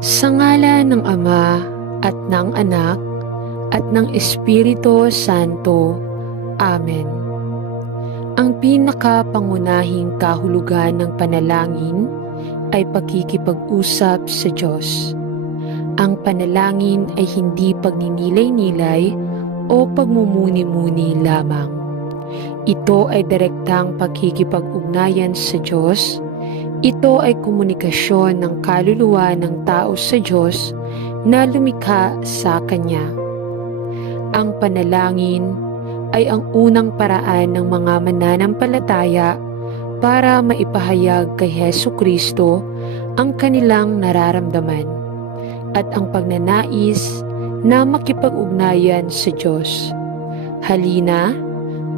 Sa ngalan ng Ama at ng Anak at ng Espiritu Santo. Amen. Ang pinakapangunahing kahulugan ng panalangin ay pakikipag-usap sa Diyos. Ang panalangin ay hindi pagninilay-nilay o pagmumuni-muni lamang. Ito ay direktang pakikipag-ugnayan sa Diyos. Ito ay komunikasyon ng kaluluwa ng tao sa Diyos na lumikha sa Kanya. Ang panalangin ay ang unang paraan ng mga mananampalataya para maipahayag kay Hesukristo ang kanilang nararamdaman at ang pagnanais na makipag-ugnayan sa Diyos. Halina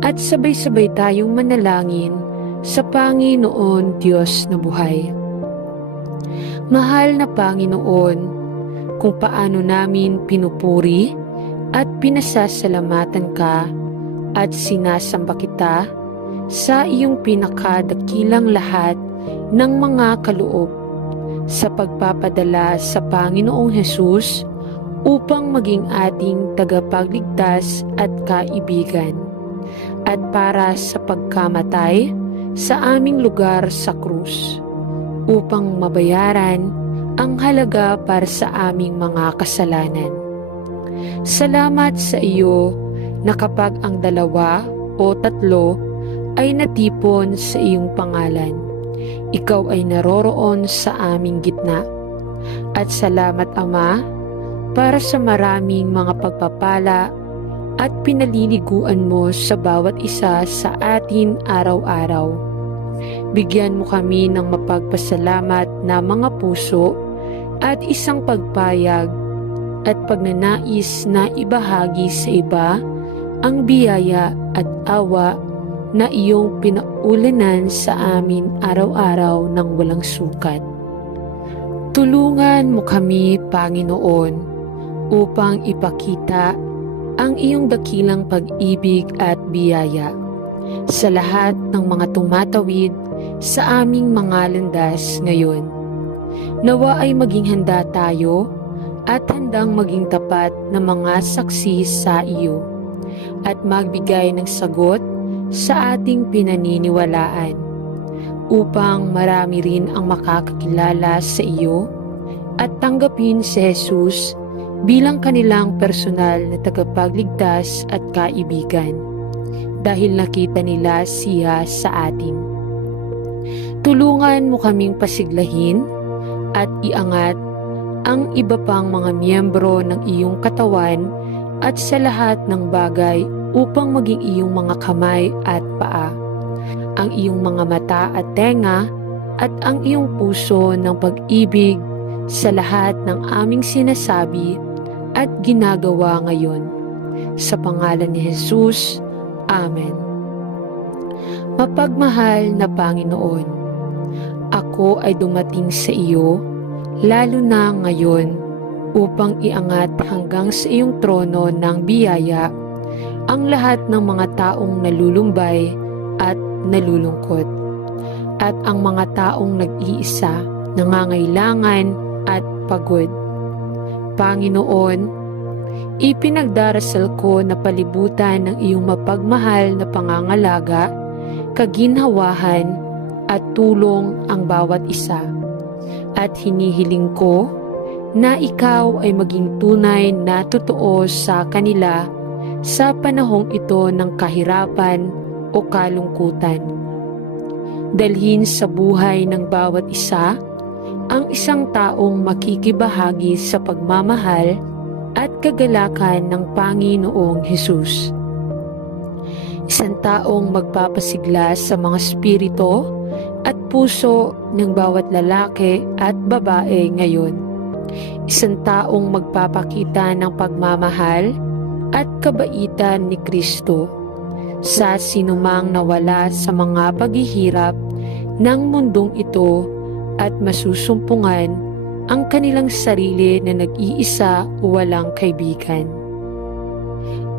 at sabay-sabay tayong manalangin sa Panginoon Diyos na buhay. Mahal na Panginoon, kung paano namin pinupuri at pinasasalamatan ka at sinasamba kita sa iyong pinakadakilang lahat ng mga kaloob sa pagpapadala sa Panginoong Hesus upang maging ating tagapagligtas at kaibigan at para sa pagkamatay sa aming lugar sa krus, upang mabayaran ang halaga para sa aming mga kasalanan. Salamat sa iyo na kapag ang dalawa o tatlo ay natipon sa iyong pangalan, ikaw ay naroroon sa aming gitna. At salamat Ama para sa maraming mga pagpapala at pinaliliguan mo sa bawat isa sa atin araw-araw. Bigyan mo kami ng mapagpasalamat na mga puso at isang pagpayag at pagnanais na ibahagi sa iba ang biyaya at awa na iyong pinaulanan sa amin araw-araw ng walang sukat. Tulungan mo kami, Panginoon, upang ipakita ang iyong dakilang pag-ibig at biyaya sa lahat ng mga tumatawid sa aming mga landas ngayon. Nawa ay maging handa tayo at handang maging tapat na mga saksi sa iyo at magbigay ng sagot sa ating pinaniniwalaan upang marami rin ang makakakilala sa iyo at tanggapin si Jesus bilang kanilang personal na tagapagligtas at kaibigan dahil nakita nila siya sa atin. Tulungan mo kaming pasiglahin at iangat ang iba pang mga miyembro ng iyong katawan at sa lahat ng bagay upang maging iyong mga kamay at paa, ang iyong mga mata at tenga at ang iyong puso ng pag-ibig sa lahat ng aming sinasabi at ginagawa ngayon. Sa pangalan ni Jesus, Amen. Mapagmahal na Panginoon, ako ay dumating sa iyo, lalo na ngayon, upang iangat hanggang sa iyong trono ng biyaya ang lahat ng mga taong nalulumbay at nalulungkot, at ang mga taong nag-iisa, nangangailangan at pagod. Panginoon, ipinagdarasal ko na palibutan ng iyong mapagmahal na pangangalaga, kaginhawahan at tulong ang bawat isa. At hinihiling ko na ikaw ay maging tunay na totoo sa kanila sa panahong ito ng kahirapan o kalungkutan. Dalhin sa buhay ng bawat isa ang isang taong makikibahagi sa pagmamahal at kagalakan ng Panginoong Hesus. Isang taong magpapasigla sa mga spirito at puso ng bawat lalaki at babae ngayon. Isang taong magpapakita ng pagmamahal at kabaitan ni Kristo sa sinumang nawala sa mga paghihirap ng mundong ito at masusumpungan ang kanilang sarili na nag-iisa o walang kaibigan.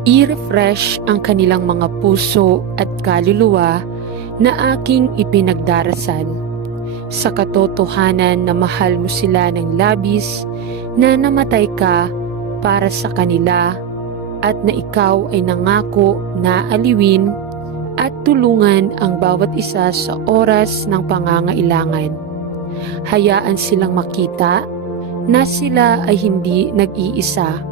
I-refresh ang kanilang mga puso at kaluluwa na aking ipinagdarasal. sa katotohanan na mahal mo sila ng labis, na namatay ka para sa kanila, at na ikaw ay nangako na aliwin at tulungan ang bawat isa sa oras ng pangangailangan. Hayaan silang makita na sila ay hindi nag-iisa,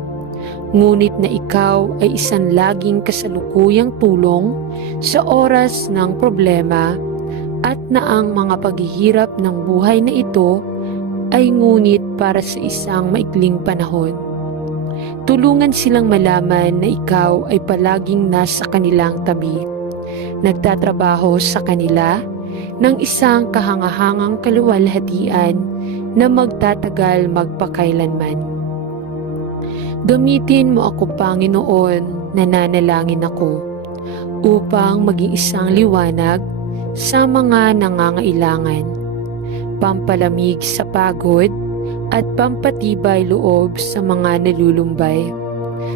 ngunit na ikaw ay isang laging kasalukuyang tulong sa oras ng problema, at na ang mga paghihirap ng buhay na ito ay ngunit para sa isang maikling panahon. Tulungan silang malaman na ikaw ay palaging nasa kanilang tabi, nagtatrabaho sa kanila ng isang kahangahangang kaluwalhatian na magtatagal magpakailanman. Gamitin mo ako, Panginoon, nananalangin ako, upang maging isang liwanag sa mga nangangailangan, pampalamig sa pagod at pampatibay loob sa mga nalulumbay.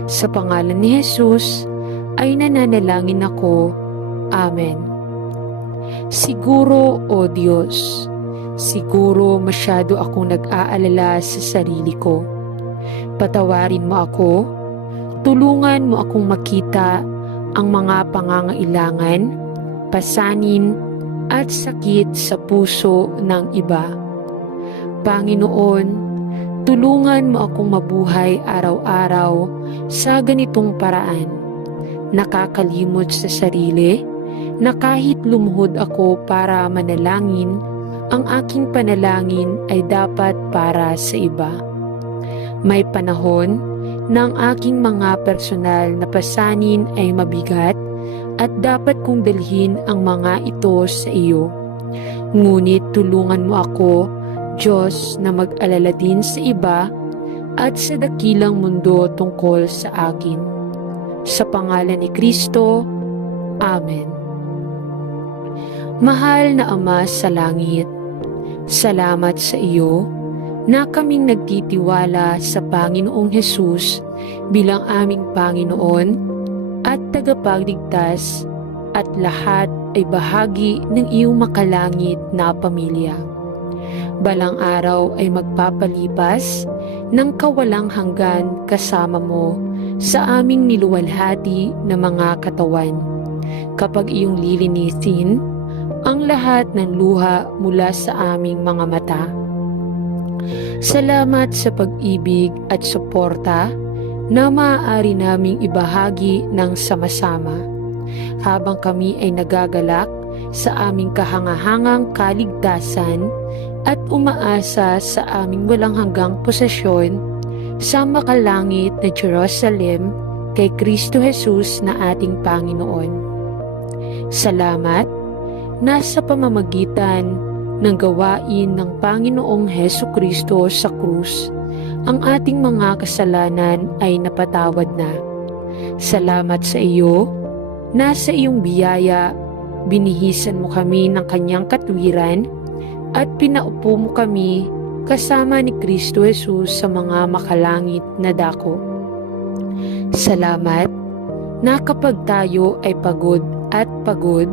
Sa pangalan ni Jesus ay nananalangin ako. Amen. Siguro, O Diyos, siguro masyado akong nag-aalala sa sarili ko. Patawarin mo ako, tulungan mo akong makita ang mga pangangailangan, pasanin at sakit sa puso ng iba. Panginoon, tulungan mo akong mabuhay araw-araw sa ganitong paraan, nakakalimot sa sarili, na kahit lumuhod ako para manalangin, ang aking panalangin ay dapat para sa iba. May panahon na ang aking mga personal na pasanin ay mabigat at dapat kong dalhin ang mga ito sa iyo. Ngunit tulungan mo ako, Diyos, na mag-alala din sa iba at sa dakilang mundo tungkol sa akin. Sa pangalan ni Kristo, Amen. Mahal na Ama sa langit, salamat sa iyo na kaming nagtitiwala sa Panginoong Hesus bilang aming Panginoon at tagapagligtas, at lahat ay bahagi ng iyong makalangit na pamilya. Balang araw ay magpapalipas ng kawalang hanggan kasama mo sa aming niluwalhati na mga katawan, kapag iyong lilinisin ang lahat ng luha mula sa aming mga mata. Salamat sa pag-ibig at suporta na maaari naming ibahagi ng sama-sama habang kami ay nagagalak sa aming kahangahangang kaligtasan at umaasa sa aming walang hanggang posesyon sa makalangit na Jerusalem kay Kristo Jesus na ating Panginoon. Salamat na sa pamamagitan ng gawain ng Panginoong Hesukristo sa krus, ang ating mga kasalanan ay napatawad na. Salamat sa iyo na sa iyong biyaya, binihisan mo kami ng kanyang katwiran at pinaupo mo kami kasama ni Kristo Jesus sa mga makalangit na dako. Salamat na kapag tayo ay pagod at pagod,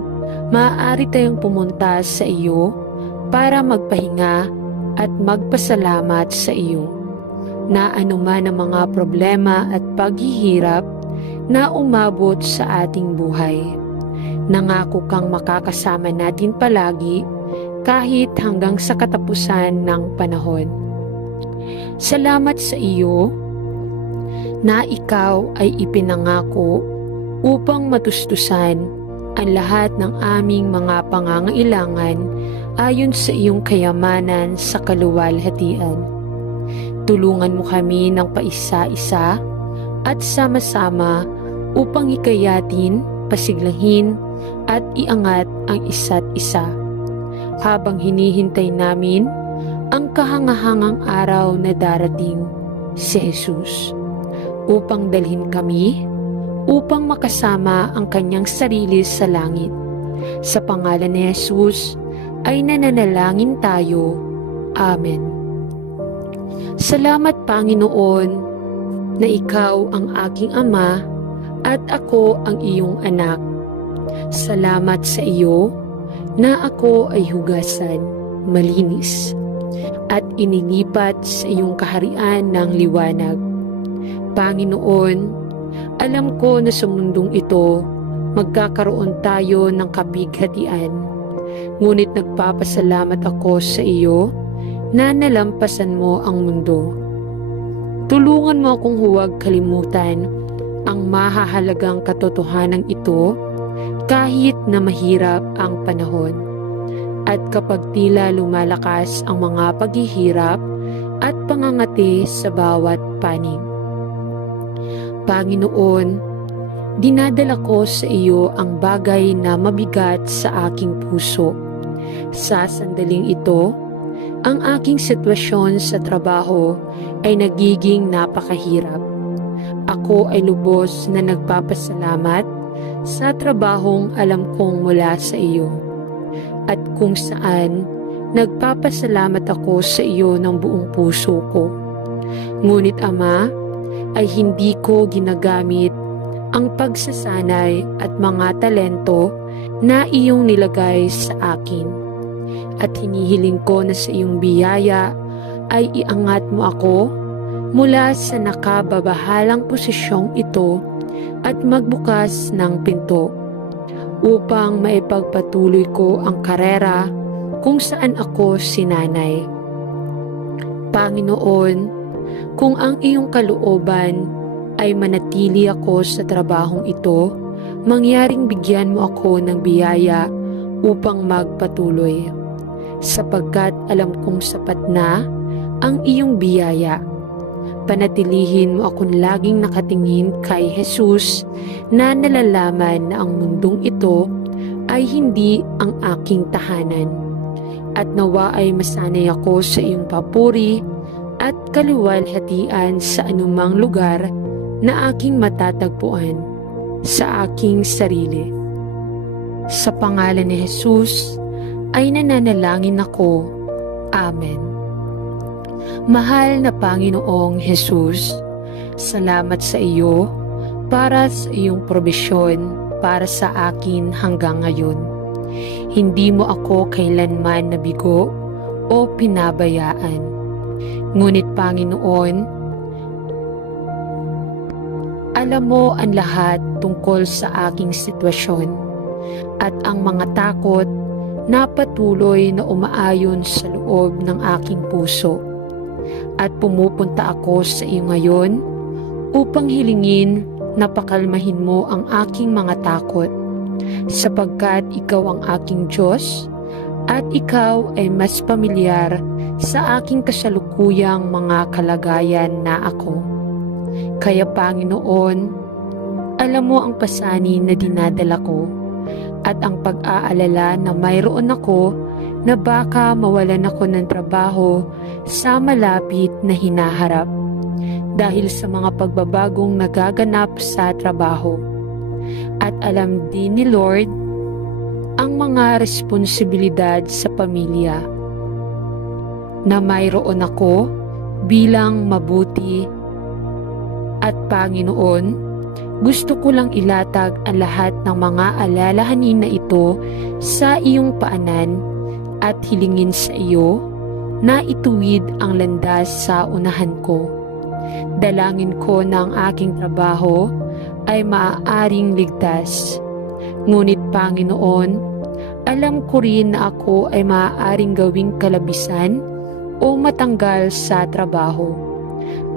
maaari tayong pumunta sa iyo para magpahinga at magpasalamat sa iyo, na anuman ang mga problema at paghihirap na umabot sa ating buhay. Nangako kang makakasama natin palagi kahit hanggang sa katapusan ng panahon. Salamat sa iyo na ikaw ay ipinangako upang matustusan ang lahat ng aming mga pangangailangan ayon sa iyong kayamanan sa kaluwalhatian. Tulungan mo kami ng paisa-isa at sama-sama upang ikayatin, pasiglahin at iangat ang isa't isa, habang hinihintay namin ang kahangahangang araw na darating, si Jesus, upang dalhin kami upang makasama ang kanyang sarili sa langit. Sa pangalan ni Jesus ay nananalangin tayo. Amen. Salamat, Panginoon, na ikaw ang aking ama at ako ang iyong anak. Salamat sa iyo na ako ay hugasan malinis at inilipat sa iyong kaharian ng liwanag. Panginoon, alam ko na sa mundong ito, magkakaroon tayo ng kapighatian. Ngunit nagpapasalamat ako sa iyo na nalampasan mo ang mundo. Tulungan mo akong huwag kalimutan ang mahahalagang katotohanan ito kahit na mahirap ang panahon. At kapag tila lumalakas ang mga paghihirap at pangangati sa bawat panig. Panginoon, dinadala ko sa iyo ang bagay na mabigat sa aking puso. Sa sandaling ito, ang aking sitwasyon sa trabaho ay nagiging napakahirap. Ako ay lubos na nagpapasalamat sa trabahong alam kong mula sa iyo. At kung saan, nagpapasalamat ako sa iyo ng buong puso ko. Ngunit Ama, ay hindi ko ginagamit ang pagsasanay at mga talento na iyong nilagay sa akin. At hinihiling ko na sa iyong biyaya ay iangat mo ako mula sa nakababahalang posisyong ito at magbukas ng pinto upang maipagpatuloy ko ang karera kung saan ako sinanay. Panginoon, kung ang iyong kalooban ay manatili ako sa trabahong ito, mangyaring bigyan mo ako ng biyaya upang magpatuloy. Sapagkat alam kong sapat na ang iyong biyaya. Panatilihin mo akong laging nakatingin kay Jesus na nalalaman na ang mundong ito ay hindi ang aking tahanan. At nawa ay masanay ako sa iyong papuri at kaluwalhatian sa anumang lugar na aking matatagpuan sa aking sarili. Sa pangalan ni Jesus ay nananalangin ako. Amen. Mahal na Panginoong Jesus, salamat sa iyo para sa iyong probisyon para sa akin hanggang ngayon. Hindi mo ako kailanman nabigo o pinabayaan. Ngunit Panginoon, alam mo ang lahat tungkol sa aking sitwasyon at ang mga takot na patuloy na umaayon sa loob ng aking puso. At pumupunta ako sa iyo ngayon upang hilingin na pakalmahin mo ang aking mga takot, sapagkat ikaw ang aking Diyos at ikaw ay mas pamilyar sa aking kasalukuyang mga kalagayan na ako. Kaya Panginoon, alam mo ang pasanin na dinadala ko at ang pag-aalala na mayroon ako na baka mawalan ako ng trabaho sa malapit na hinaharap dahil sa mga pagbabagong nagaganap sa trabaho. At alam din ni Lord ang mga responsibilidad sa pamilya na mayroon ako bilang mabuti. At Panginoon, gusto ko lang ilatag ang lahat ng mga alalahanin na ito sa iyong paanan at hilingin sa iyo na ituwid ang landas sa unahan ko. Dalangin ko na ang aking trabaho ay maaaring ligtas. Ngunit Panginoon, alam ko rin na ako ay maaaring gawing kalabisan o matanggal sa trabaho.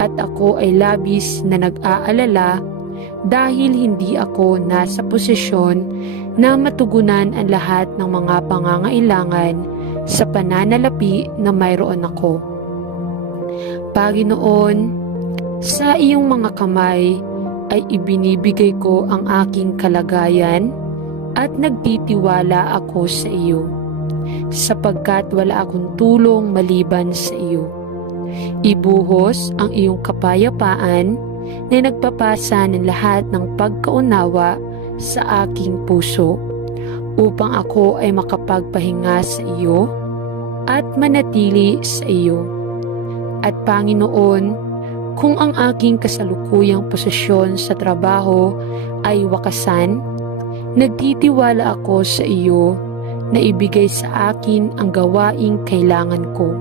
At ako ay labis na nag-aalala dahil hindi ako nasa posisyon na matugunan ang lahat ng mga pangangailangan sa pananalapi na mayroon ako. Panginoon, sa iyong mga kamay ay ibinibigay ko ang aking kalagayan at nagtitiwala ako sa iyo, sapagkat wala akong tulong maliban sa iyo. Ibuhos ang iyong kapayapaan na nagpapasa ng lahat ng pagkaunawa sa aking puso, upang ako ay makapagpahinga sa iyo at manatili sa iyo. At Panginoon, kung ang aking kasalukuyang posisyon sa trabaho ay wakasan, nagtitiwala ako sa iyo na ibigay sa akin ang gawaing kailangan ko.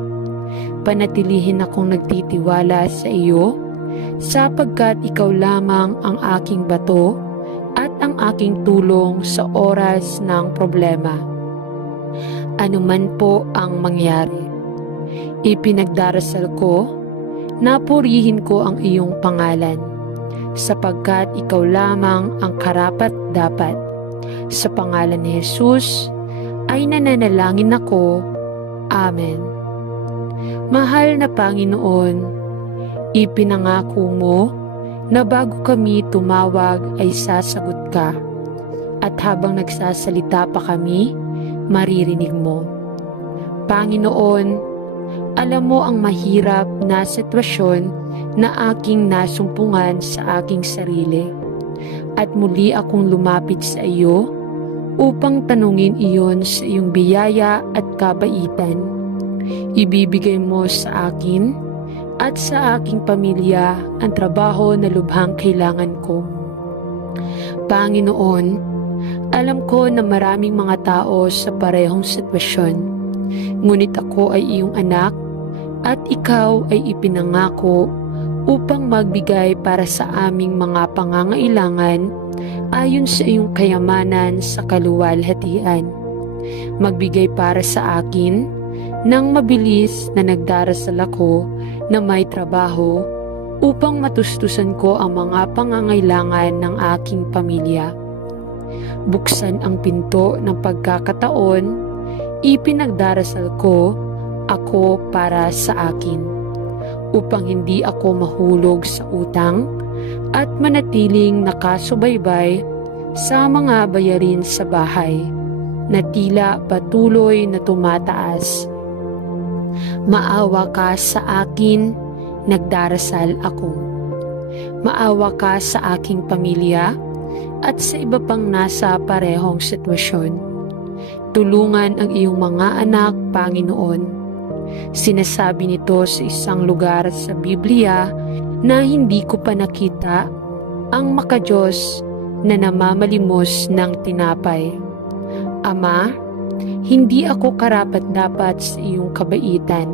Panatilihin akong nagtitiwala sa iyo, sapagkat ikaw lamang ang aking bato at ang aking tulong sa oras ng problema. Ano man po ang mangyari, ipinagdarasal ko na purihin ko ang iyong pangalan, sapagkat ikaw lamang ang karapat-dapat. Sa pangalan ni Jesus ay nananalangin ako. Amen. Mahal na Panginoon, ipinangako mo na bago kami tumawag ay sasagot ka, at habang nagsasalita pa kami, maririnig mo. Panginoon, alam mo ang mahirap na sitwasyon na aking nasumpungan sa aking sarili, at muli akong lumapit sa iyo upang tanungin iyon sa iyong biyaya at kabaitan. Ibibigay mo sa akin at sa aking pamilya ang trabaho na lubhang kailangan ko. Panginoon, alam ko na maraming mga tao sa parehong sitwasyon, ngunit ako ay iyong anak at ikaw ay ipinangako upang magbigay para sa aming mga pangangailangan ayon sa iyong kayamanan sa kaluwalhatian. Magbigay para sa akin nang mabilis na nagdarasal ako na may trabaho upang matustusan ko ang mga pangangailangan ng aking pamilya. Buksan ang pinto ng pagkakataon, ipinagdarasal ko ako para sa akin, upang hindi ako mahulog sa utang at manatiling nakasubaybay sa mga bayarin sa bahay na tila patuloy na tumataas. Maawa ka sa akin, nagdarasal ako. Maawa ka sa aking pamilya at sa iba pang nasa parehong sitwasyon. Tulungan ang iyong mga anak, Panginoon. Sinasabi nito sa isang lugar sa Biblia na hindi ko pa nakita ang makadiyos na namamalimos ng tinapay. Ama, hindi ako karapat-dapat sa iyong kabaitan,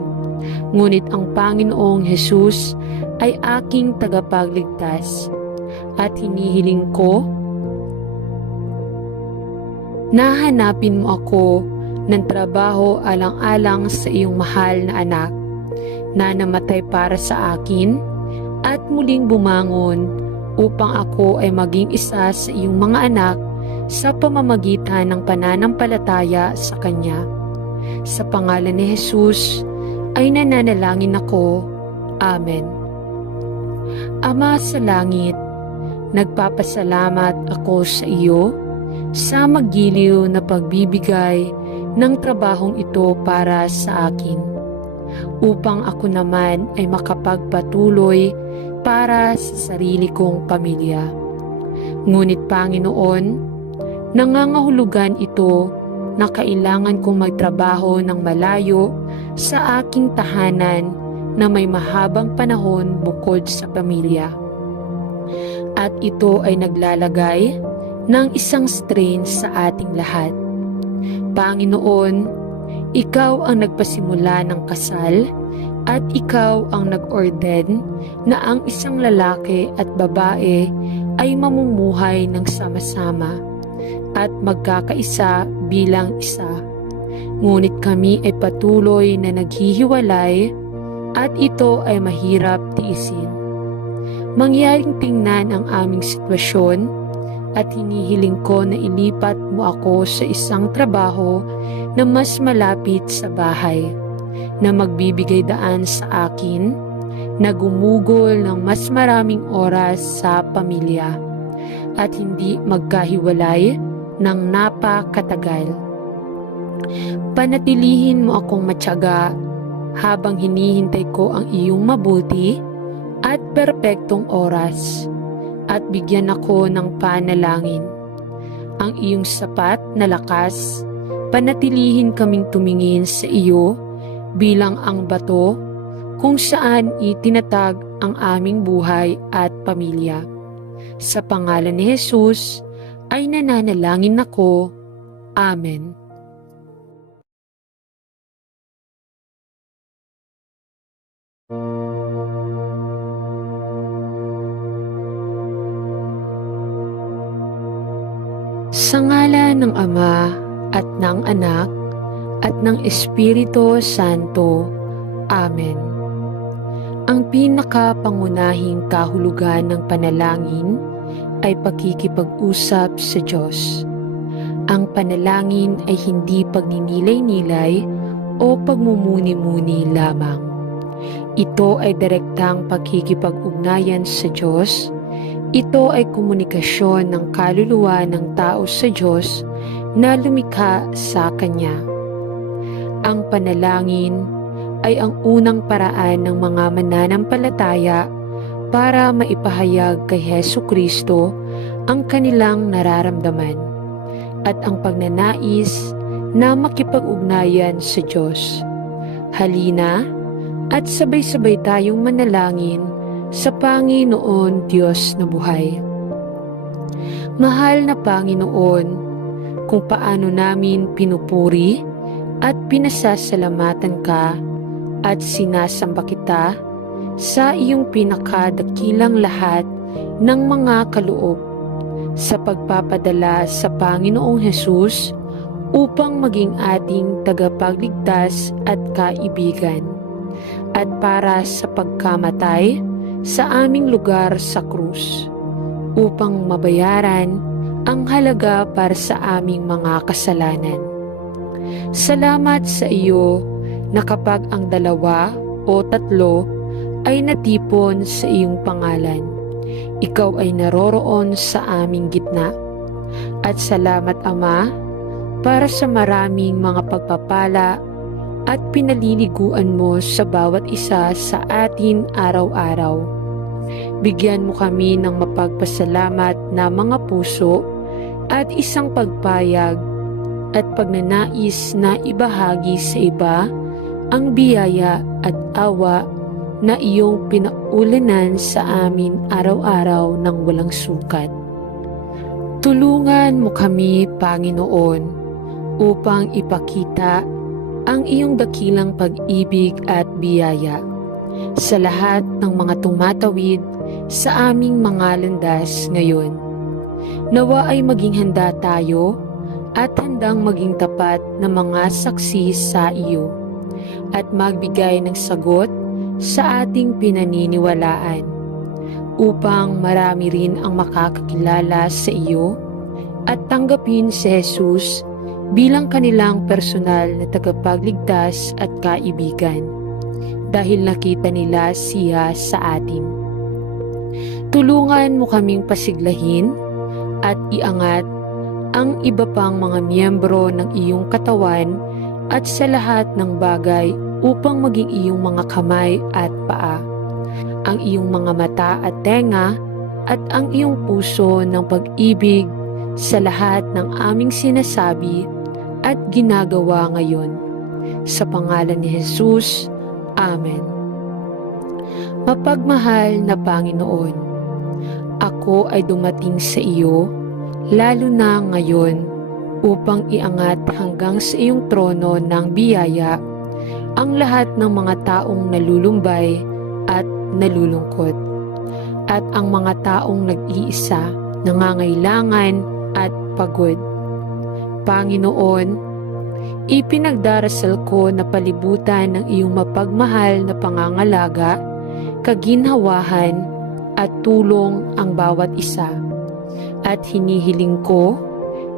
ngunit ang Panginoong Hesus ay aking tagapagligtas, at hinihiling ko na hanapin mo ako ng trabaho alang-alang sa iyong mahal na anak na namatay para sa akin at muling bumangon upang ako ay maging isa sa iyong mga anak sa pamamagitan ng pananampalataya sa Kanya. Sa pangalan ni Jesus ay nananalangin ako. Amen. Ama sa langit, nagpapasalamat ako sa iyo sa magiliw na pagbibigay ng trabahong ito para sa akin, upang ako naman ay makapagpatuloy para sa sarili kong pamilya. Ngunit Panginoon, nangangahulugan ito na kailangan kong magtrabaho ng malayo sa aking tahanan na may mahabang panahon bukod sa pamilya. At ito ay naglalagay ng isang strain sa ating lahat. Panginoon, ikaw ang nagpasimula ng kasal at ikaw ang nag-orden na ang isang lalaki at babae ay mamumuhay ng sama-sama at magkakaisa bilang isa. Ngunit kami ay patuloy na naghihiwalay at ito ay mahirap tiisin. Mangyaring tingnan ang aming sitwasyon at hinihiling ko na ilipat mo ako sa isang trabaho na mas malapit sa bahay, na magbibigay daan sa akin, na gumugol ng mas maraming oras sa pamilya, at hindi magkahiwalay ng napakatagal. Panatilihin mo akong matyaga habang hinihintay ko ang iyong mabuti at perpektong oras, at bigyan ako ng panalangin. Ang iyong sapat na lakas, panatilihin kaming tumingin sa iyo bilang ang bato kung saan itinatag ang aming buhay at pamilya. Sa pangalan ni Jesus ay nananalangin ako. Amen. at ng Anak, at ng Espiritu Santo. Amen. Ang pinakapangunahing kahulugan ng panalangin ay pakikipag-usap sa Diyos. Ang panalangin ay hindi pagninilay-nilay o pagmumuni-muni lamang. Ito ay direktang pakikipag-ugnayan sa Diyos. Ito ay komunikasyon ng kaluluwa ng tao sa Diyos na lumikha sa Kanya. Ang panalangin ay ang unang paraan ng mga mananampalataya para maipahayag kay Hesukristo ang kanilang nararamdaman at ang pagnanais na makipag-ugnayan sa Diyos. Halina at sabay-sabay tayong manalangin sa Panginoon Diyos na buhay. Mahal na Panginoon, kung paano namin pinupuri at pinasasalamatan ka at sinasamba kita sa iyong pinakadakilang lahat ng mga kaloob sa pagpapadala sa Panginoong Hesus upang maging ating tagapagligtas at kaibigan at para sa pagkamatay sa aming lugar sa krus upang mabayaran ang halaga para sa aming mga kasalanan. Salamat sa iyo na kapag ang dalawa o tatlo ay natipon sa iyong pangalan, ikaw ay naroroon sa aming gitna. At salamat Ama para sa maraming mga pagpapala at pinaliliguan mo sa bawat isa sa atin araw-araw. Bigyan mo kami ng mapagpasalamat na mga puso at isang pagpayag at pagnanais na ibahagi sa iba ang biyaya at awa na iyong pinaulanan sa amin araw-araw ng walang sukat. Tulungan mo kami, Panginoon, upang ipakita ang iyong dakilang pag-ibig at biyaya sa lahat ng mga tumatawid sa aming mga landas ngayon. Nawa ay maging handa tayo at handang maging tapat na mga saksi sa iyo at magbigay ng sagot sa ating pinaniniwalaan upang marami rin ang makakakilala sa iyo at tanggapin si Jesus bilang kanilang personal na tagapagligtas at kaibigan dahil nakita nila siya sa atin. Tulungan mo kaming pasiglahin at iangat ang iba pang mga miyembro ng iyong katawan at sa lahat ng bagay upang maging iyong mga kamay at paa, ang iyong mga mata at tenga at ang iyong puso ng pag-ibig sa lahat ng aming sinasabi at ginagawa ngayon. Sa pangalan ni Jesus, Amen. Mapagmahal na Panginoon, ako ay dumating sa iyo, lalo na ngayon, upang iangat hanggang sa iyong trono ng biyaya ang lahat ng mga taong nalulumbay at nalulungkot, at ang mga taong nag-iisa, nangangailangan at pagod. Panginoon, ipinagdarasal ko na palibutan ng iyong mapagmahal na pangangalaga, kaginhawahan at tulong ang bawat isa. At hinihiling ko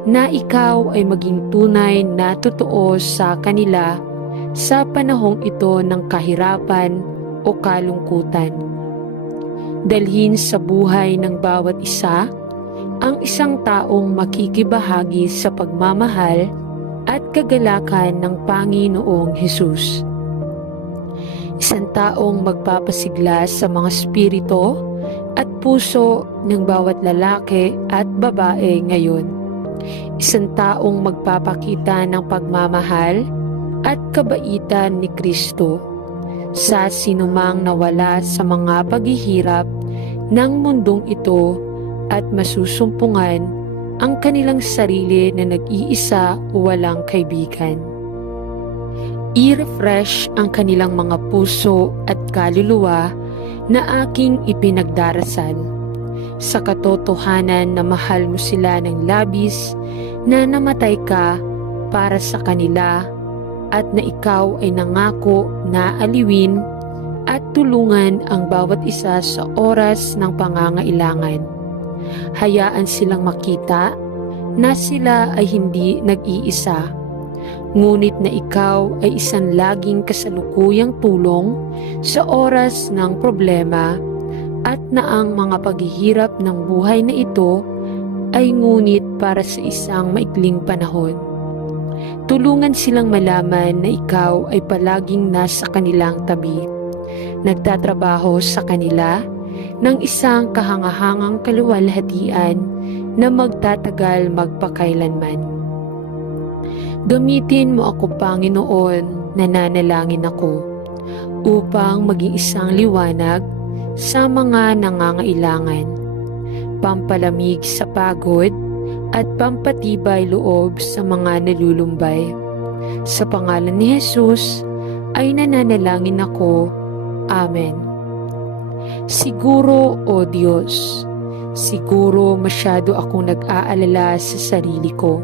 na ikaw ay maging tunay na totoo sa kanila sa panahong ito ng kahirapan o kalungkutan. Dalhin sa buhay ng bawat isa ang isang taong makikibahagi sa pagmamahal at kagalakan ng Panginoong Hesus. Isang taong magpapasigla sa mga spirito at puso ng bawat lalaki at babae ngayon. Isang taong magpapakita ng pagmamahal at kabaitan ni Kristo sa sinumang nawala sa mga paghihirap ng mundong ito at masusumpungan ang kanilang sarili na nag-iisa o walang kaibigan. I-refresh ang kanilang mga puso at kaluluwa na aking ipinagdarasal sa katotohanan na mahal mo sila ng labis, na namatay ka para sa kanila at na ikaw ay nangako na aliwin at tulungan ang bawat isa sa oras ng pangangailangan. Hayaan silang makita na sila ay hindi nag-iisa, ngunit na ikaw ay isang laging kasalukuyang tulong sa oras ng problema at na ang mga paghihirap ng buhay na ito ay ngunit para sa isang maikling panahon. Tulungan silang malaman na ikaw ay palaging nasa kanilang tabi, nagtatrabaho sa kanila ng isang kahangahangang kaluwalhatian na magtatagal magpakailanman. Gamitin mo ako, Panginoon, nananalangin ako, upang maging isang liwanag sa mga nangangailangan, pampalamig sa pagod at pampatibay loob sa mga nalulumbay. Sa pangalan ni Jesus ay nananalangin ako. Amen. Siguro, O Diyos, siguro masyado akong nag-aalala sa sarili ko.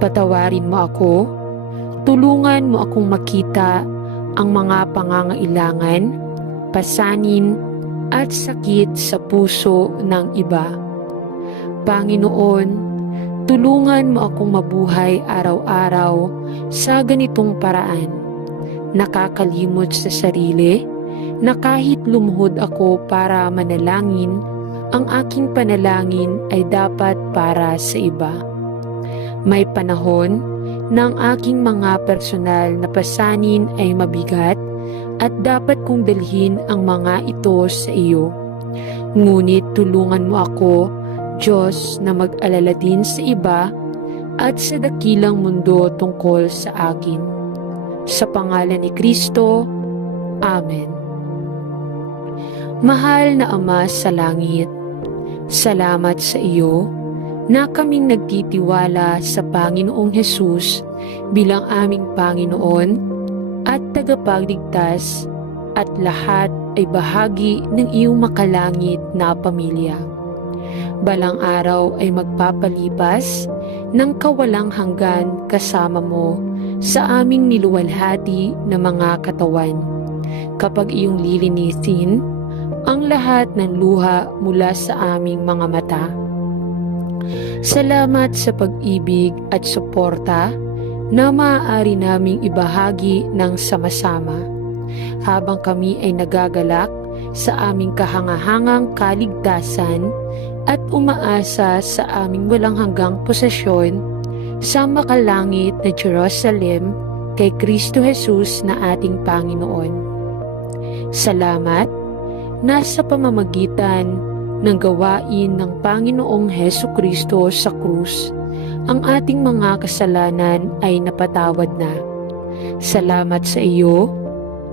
Patawarin mo ako, tulungan mo akong makita ang mga pangangailangan, pasanin at sakit sa puso ng iba. Panginoon, tulungan mo akong mabuhay araw-araw sa ganitong paraan, nakakalimot sa sarili, na kahit lumuhod ako para manalangin, ang aking panalangin ay dapat para sa iba. May panahon na ang aking mga personal na pasanin ay mabigat at dapat kong dalhin ang mga ito sa iyo. Ngunit tulungan mo ako, Diyos, na mag-alala din sa iba at sa dakilang mundo tungkol sa akin. Sa pangalan ni Kristo, Amen. Mahal na Ama sa langit, salamat sa iyo na kaming nagtitiwala sa Panginoong Hesus bilang aming Panginoon at tagapagligtas at lahat ay bahagi ng iyong makalangit na pamilya. Balang araw ay magpapalipas ng kawalang hanggan kasama mo sa aming niluwalhati na mga katawan. Kapag iyong lilinisin ang lahat ng luha mula sa aming mga mata. Salamat sa pag-ibig at suporta na maaari naming ibahagi ng sama-sama habang kami ay nagagalak sa aming kahangahangang kaligtasan at umaasa sa aming walang hanggang posesyon sa makalangit na Jerusalem kay Kristo Jesus na ating Panginoon. Salamat na sa pamamagitan ng gawain ng Panginoong Hesukristo sa krus, ang ating mga kasalanan ay napatawad na. Salamat sa iyo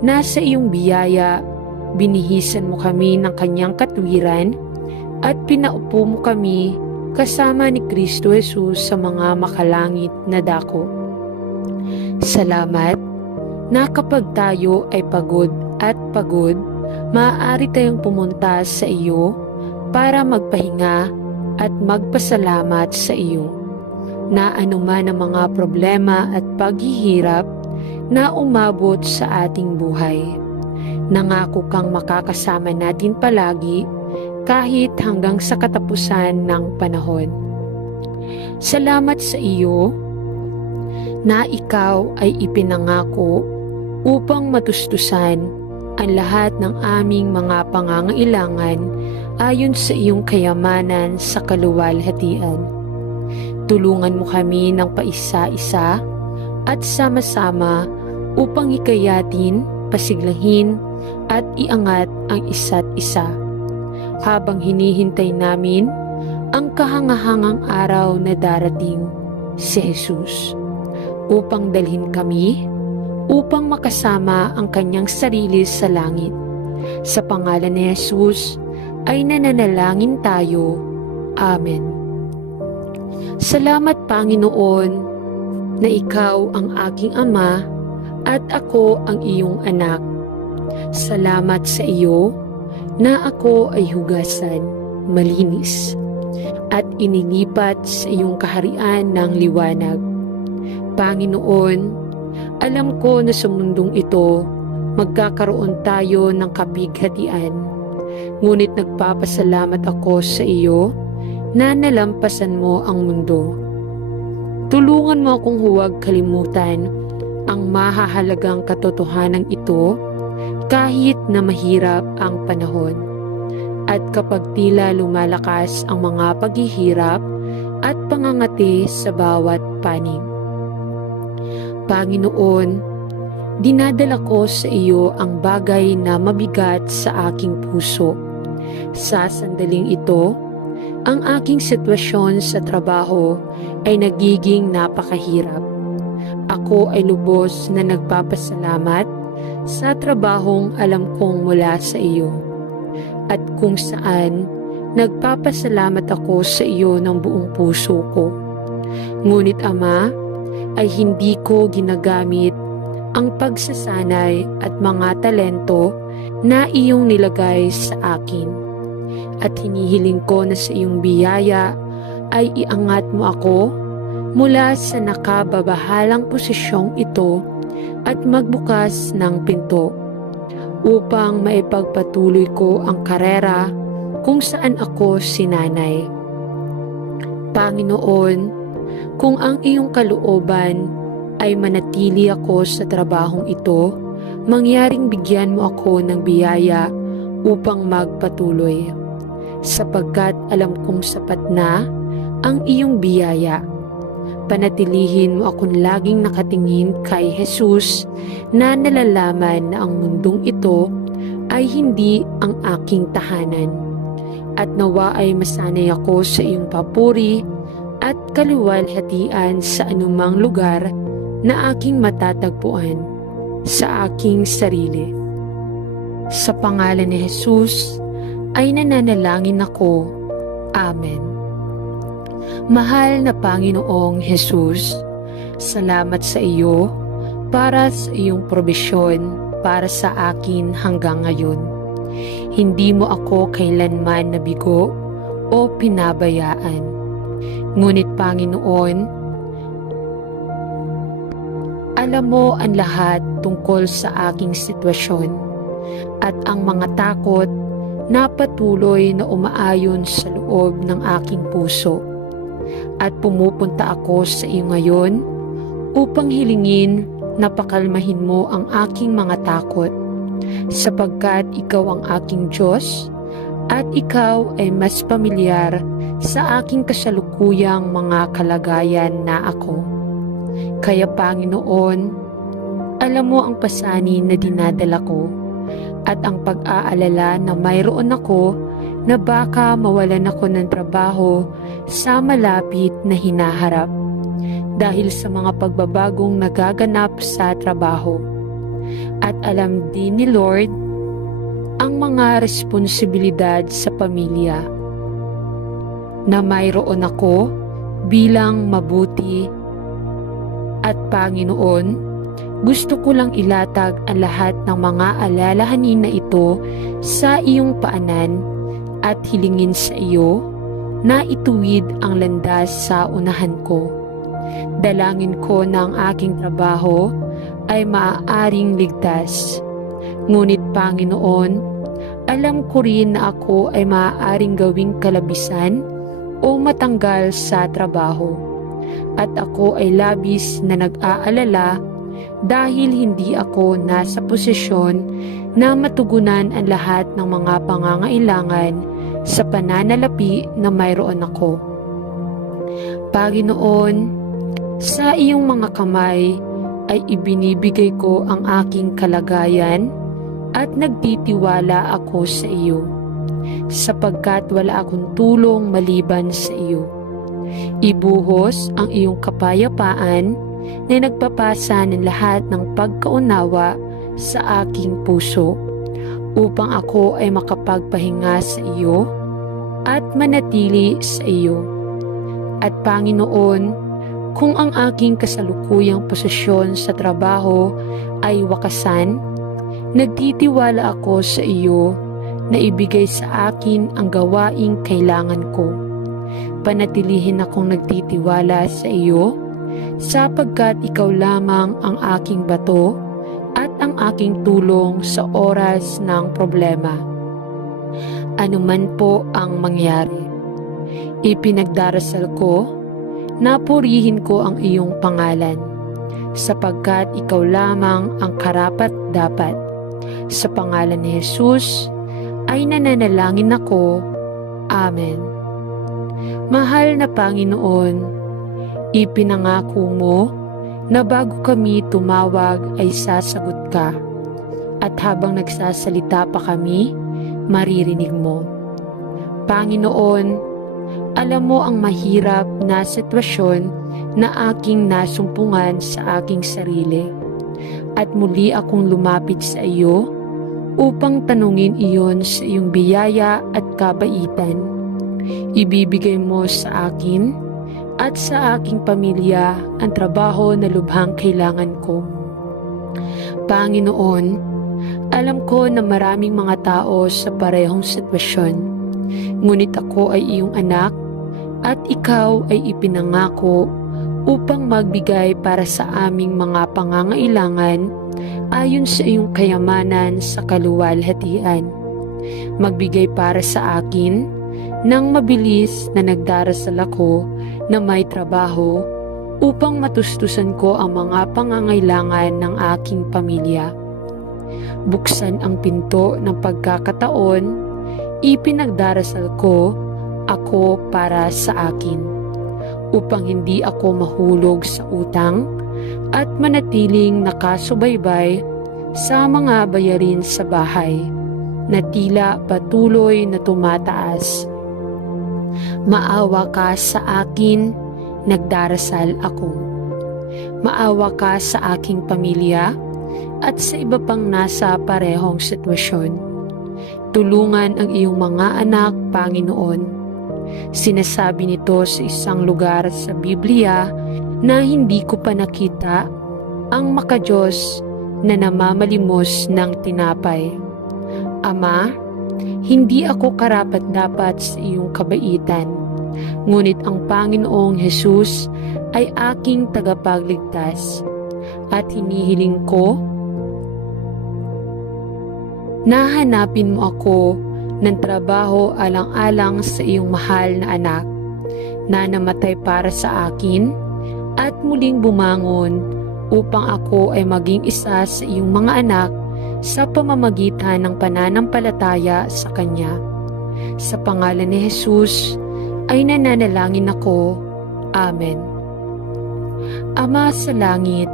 na sa iyong biyaya, binihisan mo kami ng kanyang katwiran at pinaupo mo kami kasama ni Kristo Jesus sa mga makalangit na dako. Salamat na kapag tayo ay pagod at pagod, maaari tayong pumunta sa iyo para magpahinga at magpasalamat sa iyo na anuman ang mga problema at paghihirap na umabot sa ating buhay. Nangako kang makakasama natin palagi kahit hanggang sa katapusan ng panahon. Salamat sa iyo na ikaw ay ipinangako upang matustusan ang lahat ng aming mga pangangailangan ayon sa iyong kayamanan sa kaluwalhatian. Tulungan mo kami ng paisa-isa at sama-sama upang ikayatin, pasiglahin at iangat ang isa't isa. Habang hinihintay namin ang kahangahangang araw na darating, si Jesus, upang dalhin kami upang makasama ang kanyang sarili sa langit. Sa pangalan ni Jesus ay nananalangin tayo. Amen. Salamat, Panginoon, na ikaw ang aking ama at ako ang iyong anak. Salamat sa iyo na ako ay hugasan, malinis, at inilipat sa iyong kaharian ng liwanag. Panginoon, alam ko na sa mundong ito, magkakaroon tayo ng kapighatian. Ngunit nagpapasalamat ako sa iyo na nalampasan mo ang mundo. Tulungan mo akong huwag kalimutan ang mahahalagang katotohanan ito kahit na mahirap ang panahon. At kapag tila lumalakas ang mga paghihirap at pangangati sa bawat panig. Panginoon, dinadala ko sa iyo ang bagay na mabigat sa aking puso. Sa sandaling ito, ang aking sitwasyon sa trabaho ay nagiging napakahirap. Ako ay lubos na nagpapasalamat sa trabahong alam kong mula sa iyo. At kung saan, nagpapasalamat ako sa iyo ng buong puso ko. Ngunit Ama, ay hindi ko ginagamit ang pagsasanay at mga talento na iyong nilagay sa akin. At hinihiling ko na sa iyong biyaya ay iangat mo ako mula sa nakababahalang posisyong ito at magbukas ng pinto upang maipagpatuloy ko ang karera kung saan ako sinanay. Panginoon, kung ang iyong kalooban ay manatili ako sa trabahong ito, mangyaring bigyan mo ako ng biyaya upang magpatuloy. Sapagkat alam kong sapat na ang iyong biyaya. Panatilihin mo akong laging nakatingin kay Jesus na nalalaman na ang mundong ito ay hindi ang aking tahanan. At nawa ay masanay ako sa iyong papuri at kaluwalhatian sa anumang lugar na aking matatagpuan sa aking sarili. Sa pangalan ni Jesus ay nananalangin ako. Amen. Mahal na Panginoong Jesus, salamat sa iyo para sa iyong probisyon para sa akin hanggang ngayon. Hindi mo ako kailanman nabigo o pinabayaan. Ngunit Panginoon, alam mo ang lahat tungkol sa aking sitwasyon at ang mga takot na patuloy na umaayon sa loob ng aking puso. At pumupunta ako sa iyo ngayon upang hilingin na pakalmahin mo ang aking mga takot sapagkat ikaw ang aking Diyos at ikaw ay mas pamilyar sa aking kasalukuyang mga kalagayan na ako. Kaya Panginoon, alam mo ang pasanin na dinadala ko at ang pag-aalala na mayroon ako na baka mawalan ako ng trabaho sa malapit na hinaharap dahil sa mga pagbabagong nagaganap sa trabaho. At alam din ni Lord ang mga responsibilidad sa pamilya na mayroon ako bilang mabuti. At Panginoon, gusto ko lang ilatag ang lahat ng mga alalahanin na ito sa iyong paanan at hilingin sa iyo na ituwid ang landas sa unahan ko. Dalangin ko na ang aking trabaho ay maaaring ligtas. Ngunit Panginoon, alam ko rin na ako ay maaaring gawing kalabisan o matanggal sa trabaho. At ako ay labis na nag-aalala dahil hindi ako nasa posisyon na matugunan ang lahat ng mga pangangailangan sa pananalapi na mayroon ako. Panginoon, sa iyong mga kamay ay ibinibigay ko ang aking kalagayan at nagtitiwala ako sa iyo, sapagkat wala akong tulong maliban sa iyo. Ibuhos ang iyong kapayapaan na nagpapasa ng lahat ng pagkaunawa sa aking puso, upang ako ay makapagpahinga sa iyo at manatili sa iyo. At Panginoon, kung ang aking kasalukuyang posisyon sa trabaho ay wakasan, nagtitiwala ako sa iyo na ibigay sa akin ang gawaing kailangan ko. Panatilihin akong nagtitiwala sa iyo sapagkat ikaw lamang ang aking bato at ang aking tulong sa oras ng problema. Ano man po ang mangyari, ipinagdarasal ko na purihin ko ang iyong pangalan, sapagkat ikaw lamang ang karapat-dapat. Sa pangalan ni Jesus ay nananalangin ako. Amen. Mahal na Panginoon, ipinangako mo na bago kami tumawag ay sasagot ka, at habang nagsasalita pa kami, maririnig mo. Panginoon, alam mo ang mahirap na sitwasyon na aking nasumpungan sa aking sarili, at muli akong lumapit sa iyo upang tanungin iyon sa iyong biyaya at kabaitan. Ibibigay mo sa akin at sa aking pamilya ang trabaho na lubhang kailangan ko. Panginoon, alam ko na maraming mga tao sa parehong sitwasyon, ngunit ako ay iyong anak at ikaw ay ipinangako upang magbigay para sa aming mga pangangailangan ayon sa iyong kayamanan sa kaluwalhatian. Magbigay para sa akin nang mabilis na nagdarasal ako na may trabaho upang matustusan ko ang mga pangangailangan ng aking pamilya. Buksan ang pinto ng pagkakataon, ipinagdarasal ko ako para sa akin, upang hindi ako mahulog sa utang at manatiling nakasubaybay sa mga bayarin sa bahay na tila patuloy na tumataas. Maawa ka sa akin, nagdarasal ako. Maawa ka sa aking pamilya at sa iba pang nasa parehong sitwasyon. Tulungan ang iyong mga anak, Panginoon. Sinasabi nito sa isang lugar sa Biblia na hindi ko pa nakita ang makadiyos na namamalimos ng tinapay. Ama, hindi ako karapat-dapat sa iyong kabaitan, ngunit ang Panginoong Hesus ay aking tagapagligtas, at hinihiling ko na hanapin mo ako ng trabaho alang-alang sa iyong mahal na anak na namatay para sa akin at muling bumangon upang ako ay maging isa sa iyong mga anak sa pamamagitan ng pananampalataya sa Kanya. Sa pangalan ni Jesus ay nananalangin ako. Amen. Ama sa langit,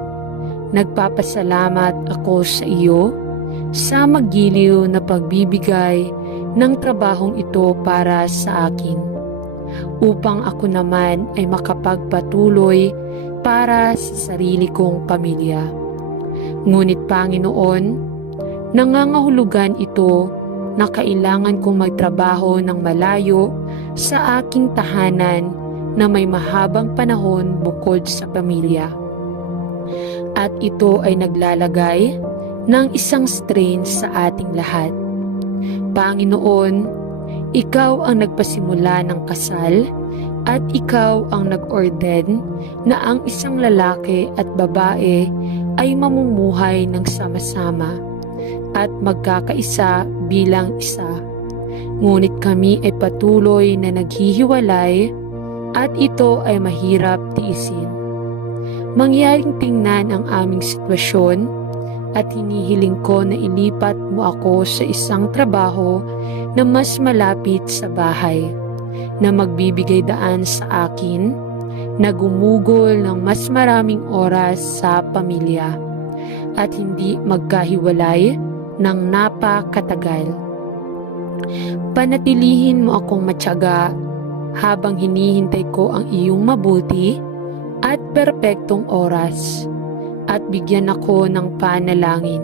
nagpapasalamat ako sa iyo sa magiliw na pagbibigay ng trabahong ito para sa akin, upang ako naman ay makapagpatuloy para sa sarili kong pamilya. Ngunit Panginoon, nangangahulugan ito na kailangan kong magtrabaho ng malayo sa aking tahanan na may mahabang panahon bukod sa pamilya. At ito ay naglalagay ng isang strain sa ating lahat. Panginoon, ikaw ang nagpasimula ng kasal at ikaw ang nag-orden na ang isang lalaki at babae ay mamumuhay ng sama-sama at magkakaisa bilang isa. Ngunit kami ay patuloy na naghihiwalay at ito ay mahirap tiisin. Mangyaring tingnan ang aming sitwasyon at hinihiling ko na ilipat mo ako sa isang trabaho na mas malapit sa bahay, na magbibigay daan sa akin, na gumugol ng mas maraming oras sa pamilya, at hindi magkahiwalay ng napakatagal. Panatilihin mo akong matyaga habang hinihintay ko ang iyong mabuti at perpektong oras, at bigyan ako ng panalangin.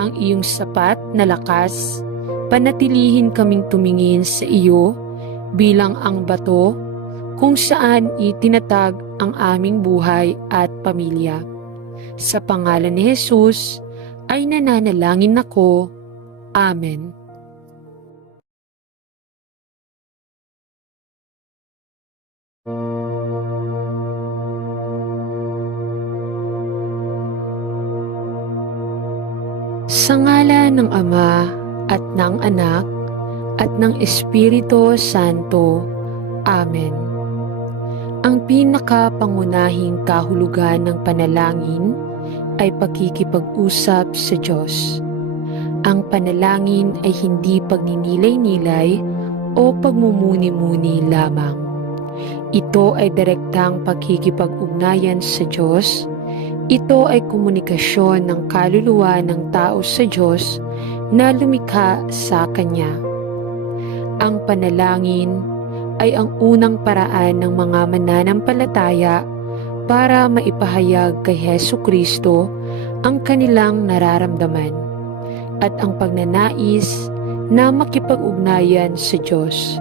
Ang iyong sapat na lakas, panatilihin kaming tumingin sa iyo bilang ang bato kung saan itinatag ang aming buhay at pamilya. Sa pangalan ni Jesus ay nananalangin ako. Amen. Sa ngalan ng Ama at ng Anak at ng Espiritu Santo. Amen. Ang pinakapangunahing kahulugan ng panalangin ay pakikipag-usap sa Diyos. Ang panalangin ay hindi pagninilay-nilay o pagmumuni-muni lamang. Ito ay direktang pakikipag-ugnayan sa Diyos. Ito ay komunikasyon ng kaluluwa ng tao sa Diyos na lumikha sa Kanya. Ang panalangin ay ang unang paraan ng mga mananampalataya para maipahayag kay Hesukristo ang kanilang nararamdaman at ang pagnanais na makipag-ugnayan sa Diyos.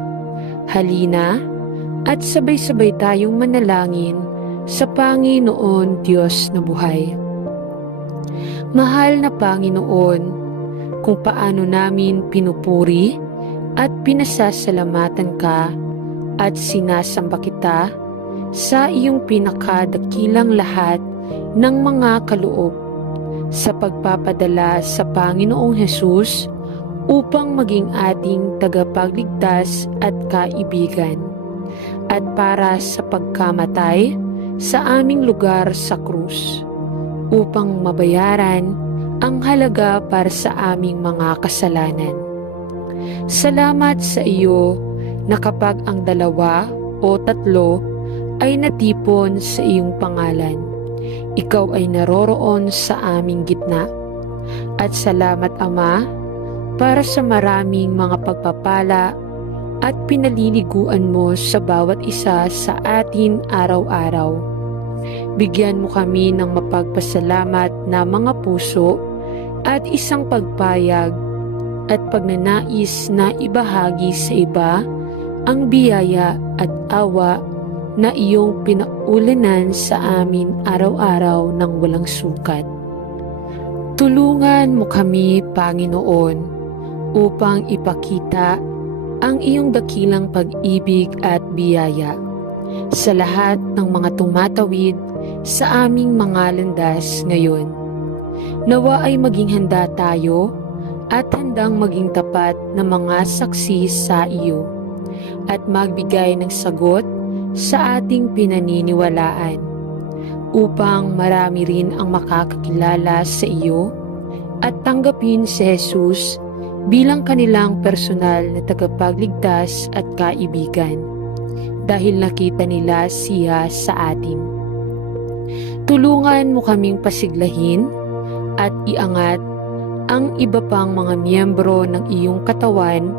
Halina at sabay-sabay tayong manalangin sa Panginoon Diyos na buhay. Mahal na Panginoon, kung paano namin pinupuri at pinasasalamatan ka at sinasamba kita sa iyong pinakadakilang lahat ng mga kaloob sa pagpapadala sa Panginoong Hesus upang maging ating tagapagligtas at kaibigan at para sa pagkamatay sa aming lugar sa krus upang mabayaran ang halaga para sa aming mga kasalanan. Salamat sa iyo na kapag ang dalawa o tatlo ay natipon sa iyong pangalan, ikaw ay naroroon sa aming gitna. At salamat Ama para sa maraming mga pagpapala at pinaliliguan mo sa bawat isa sa atin araw-araw. Bigyan mo kami ng mapagpasalamat na mga puso at isang pagpayag at pagnanais na ibahagi sa iba ang biyaya at awa na iyong pinaulanan sa amin araw-araw ng walang sukat. Tulungan mo kami, Panginoon, upang ipakita ang iyong dakilang pag-ibig at biyaya sa lahat ng mga tumatawid sa aming mga landas ngayon. Nawa ay maging handa tayo at handang maging tapat na mga saksi sa iyo at magbigay ng sagot sa ating pinaniniwalaan upang marami rin ang makakakilala sa iyo at tanggapin si Jesus bilang kanilang personal na tagapagligtas at kaibigan dahil nakita nila siya sa atin. Tulungan mo kaming pasiglahin at iangat ang iba pang mga miyembro ng iyong katawan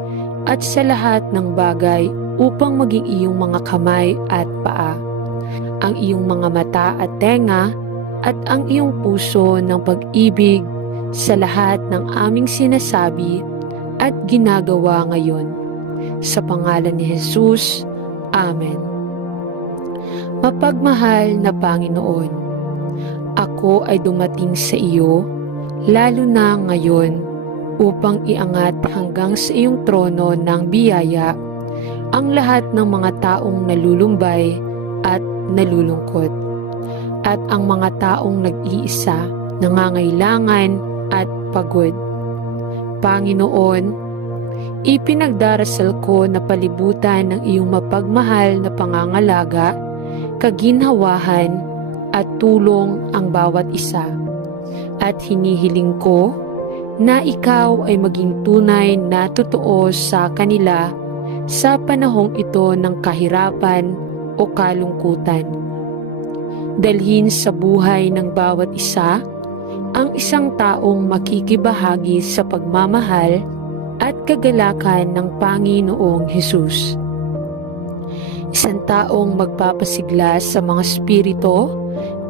at sa lahat ng bagay upang maging iyong mga kamay at paa, ang iyong mga mata at tenga, at ang iyong puso ng pag-ibig sa lahat ng aming sinasabi at ginagawa ngayon. Sa pangalan ni Jesus, Amen. Mapagmahal na Panginoon, ako ay dumating sa iyo, lalo na ngayon, upang iangat hanggang sa iyong trono ng biyaya ang lahat ng mga taong nalulumbay at nalulungkot, at ang mga taong nag-iisa, nangangailangan at pagod. Panginoon, ipinagdarasal ko na palibutan ng iyong mapagmahal na pangangalaga, kaginhawahan at tulong ang bawat isa. At hinihiling ko na ikaw ay maging tunay na totoo sa kanila sa panahong ito ng kahirapan o kalungkutan. Dalhin sa buhay ng bawat isa ang isang taong makikibahagi sa pagmamahal at kagalakan ng Panginoong Hesus. Isang taong magpapasigla sa mga spirito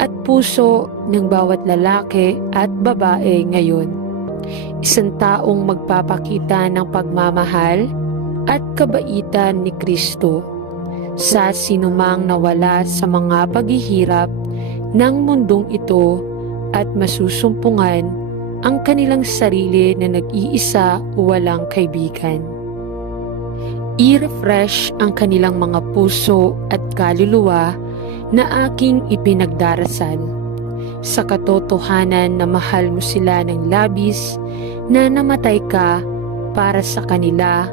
at puso ng bawat lalaki at babae ngayon. Isang taong magpapakita ng pagmamahal at kabaitan ni Kristo sa sinumang nawala sa mga paghihirap ng mundong ito at masusumpungan ang kanilang sarili na nag-iisa o walang kaibigan. I-refresh ang kanilang mga puso at kaluluwa na aking ipinagdarasal sa katotohanan na mahal mo sila ng labis, na namatay ka para sa kanila,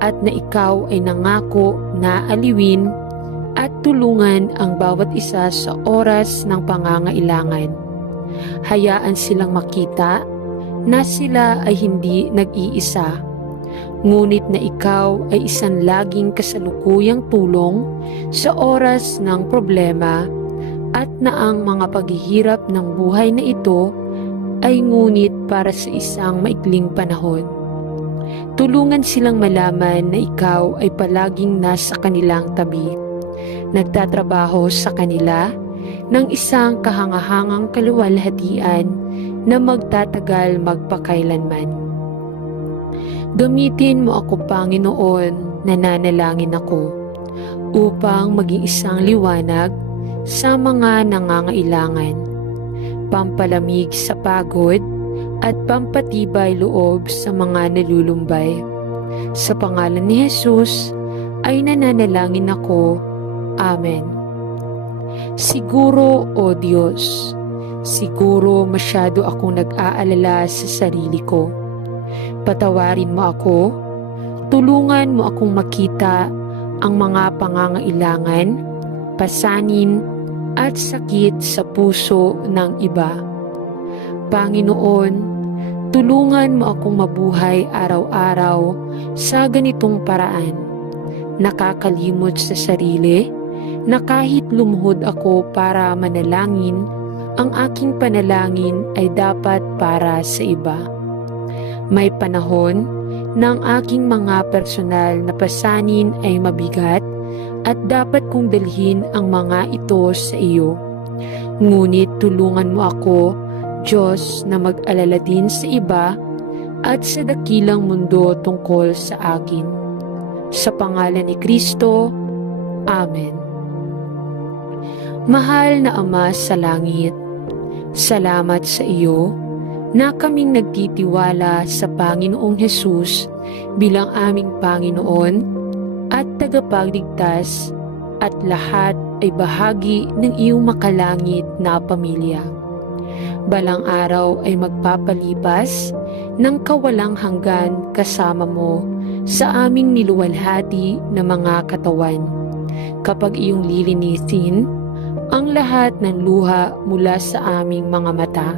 at na ikaw ay nangako na aliwin at tulungan ang bawat isa sa oras ng pangangailangan. Hayaan silang makita na sila ay hindi nag-iisa, ngunit na ikaw ay isang laging kasalukuyang tulong sa oras ng problema, at na ang mga paghihirap ng buhay na ito ay ngunit para sa isang maikling panahon. Tulungan silang malaman na ikaw ay palaging nasa kanilang tabi, nagtatrabaho sa kanila ng isang kahangahangang kaluwalhatian na magtatagal magpakailanman. Gamitin mo ako, Panginoon, nananalangin ako, upang maging isang liwanag sa mga nangangailangan, pampalamig sa pagod at pampatibay loob sa mga nalulumbay. Sa pangalan ni Jesus ay nananalangin ako. Amen. Siguro, O Diyos, siguro masyado akong nag-aalala sa sarili ko. Patawarin mo ako, tulungan mo akong makita ang mga pangangailangan, pasanin, at sakit sa puso ng iba. Panginoon, tulungan mo akong mabuhay araw-araw sa ganitong paraan, nakakalimot sa sarili, na kahit lumuhod ako para manalangin, ang aking panalangin ay dapat para sa iba. May panahon na ang aking mga personal na pasanin ay mabigat, at dapat kong dalhin ang mga ito sa iyo. Ngunit tulungan mo ako, Diyos, na mag-alala din sa iba at sa dakilang mundo tungkol sa akin. Sa pangalan ni Kristo, Amen. Mahal na Ama sa langit, salamat sa iyo na kaming nagtitiwala sa Panginoong Hesus bilang aming Panginoon at tagapagligtas, at lahat ay bahagi ng iyong makalangit na pamilya. Balang araw ay magpapalipas ng kawalang hanggan kasama mo sa aming niluwalhati na mga katawan, kapag iyong lilinisin ang lahat ng luha mula sa aming mga mata.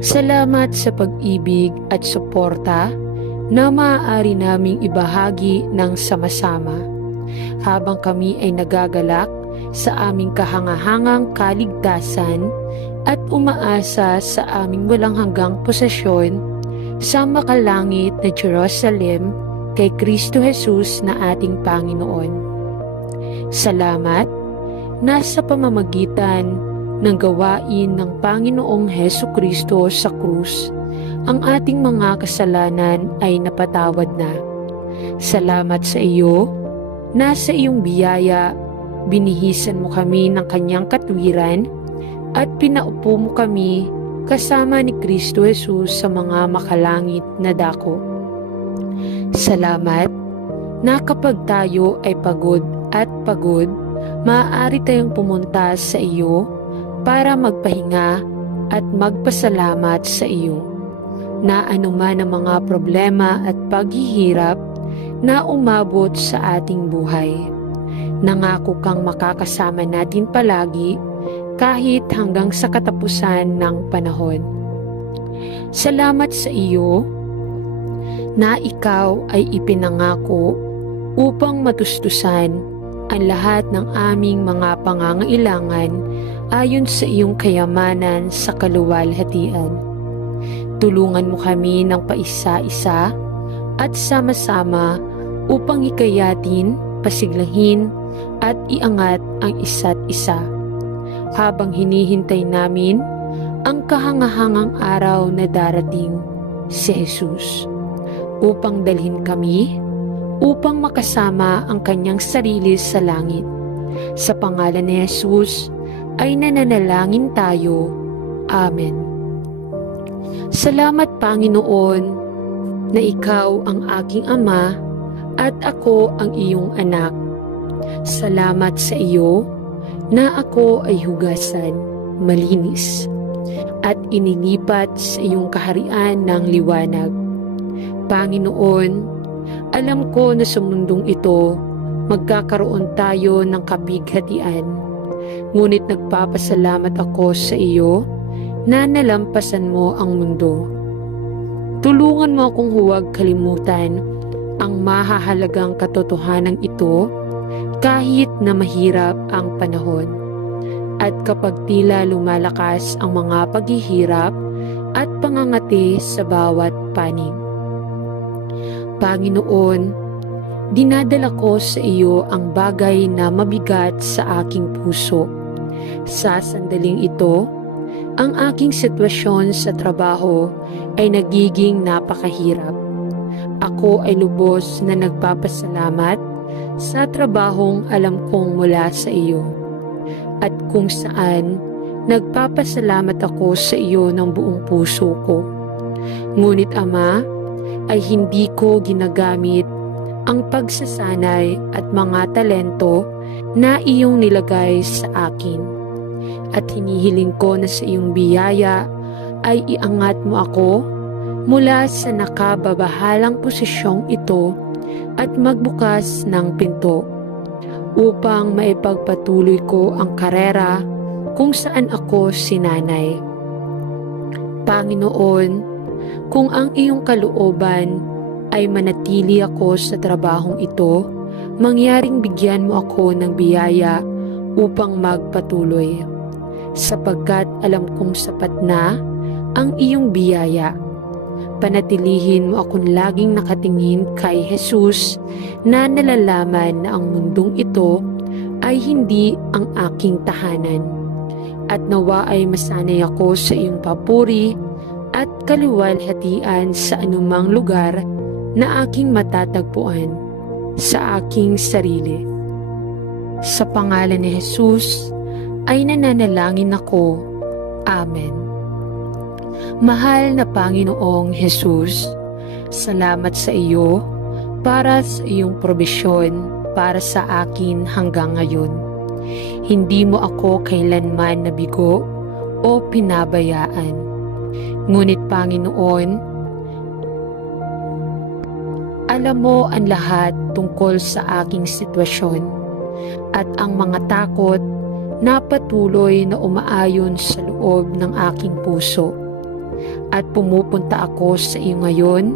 Salamat sa pag-ibig at suporta na maaari naming ibahagi ng sama-sama, habang kami ay nagagalak sa aming kahangahangang kaligtasan at umaasa sa aming walang hanggang posasyon sa makalangit na Jerusalem kay Kristo Jesus na ating Panginoon. Salamat na sa pamamagitan ng gawain ng Panginoong Hesukristo sa krus, ang ating mga kasalanan ay napatawad na. Salamat sa iyo na sa iyong biyaya, binihisan mo kami ng kanyang katwiran at pinaupo mo kami kasama ni Kristo Jesus sa mga makalangit na dako. Salamat na kapag tayo ay pagod at pagod, maaari tayong pumunta sa iyo para magpahinga at magpasalamat sa iyo, na anuman ang mga problema at paghihirap na umabot sa ating buhay. Nangako kang makakasama natin palagi kahit hanggang sa katapusan ng panahon. Salamat sa iyo na ikaw ay ipinangako upang matustusan ang lahat ng aming mga pangangailangan ayon sa iyong kayamanan sa kaluwalhatian. Tulungan mo kami ng paisa-isa at sama-sama upang hikayatin, pasiglahin at iangat ang isa't isa, habang hinihintay namin ang kahangahangang araw na darating, si Jesus, upang dalhin kami upang makasama ang kanyang sarili sa langit. Sa pangalan ni Jesus ay nananalangin tayo. Amen. Salamat, Panginoon, na ikaw ang aking ama at ako ang iyong anak. Salamat sa iyo na ako ay hugasan malinis at inilipat sa iyong kaharian ng liwanag. Panginoon, alam ko na sa mundong ito, magkakaroon tayo ng kapighatian. Ngunit nagpapasalamat ako sa iyo na nalampasan mo ang mundo. Tulungan mo akong huwag kalimutan ang mahahalagang katotohanan ito kahit na mahirap ang panahon. At kapag tila lumalakas ang mga paghihirap at pangangati sa bawat panig. Panginoon, dinadala ko sa iyo ang bagay na mabigat sa aking puso. Sa sandaling ito, ang aking sitwasyon sa trabaho ay nagiging napakahirap. Ako ay lubos na nagpapasalamat sa trabahong alam kong mula sa iyo. At kung saan, nagpapasalamat ako sa iyo ng buong puso ko. Ngunit Ama, ay hindi ko ginagamit ang pagsasanay at mga talento na iyong nilagay sa akin. At hinihiling ko na sa iyong biyaya ay iangat mo ako mula sa nakababahalang posisyong ito at magbukas ng pinto upang maipagpatuloy ko ang karera kung saan ako sinanay. Panginoon, kung ang iyong kalooban ay manatili ako sa trabahong ito, mangyaring bigyan mo ako ng biyaya upang magpatuloy. Sapagkat alam kong sapat na ang iyong biyaya. Panatilihin mo akong laging nakatingin kay Jesus na nalalaman na ang mundong ito ay hindi ang aking tahanan. At nawa ay masanay ako sa iyong papuri at kaluwalhatian sa anumang lugar na aking matatagpuan sa aking sarili. Sa pangalan ni Jesus ay nananalangin ako. Amen. Mahal na Panginoong Jesus, salamat sa iyo para sa iyong probisyon para sa akin hanggang ngayon. Hindi mo ako kailanman nabigo o pinabayaan. Ngunit Panginoon, alam mo ang lahat tungkol sa aking sitwasyon at ang mga takot na patuloy na umaayon sa loob ng aking puso. At pumupunta ako sa iyo ngayon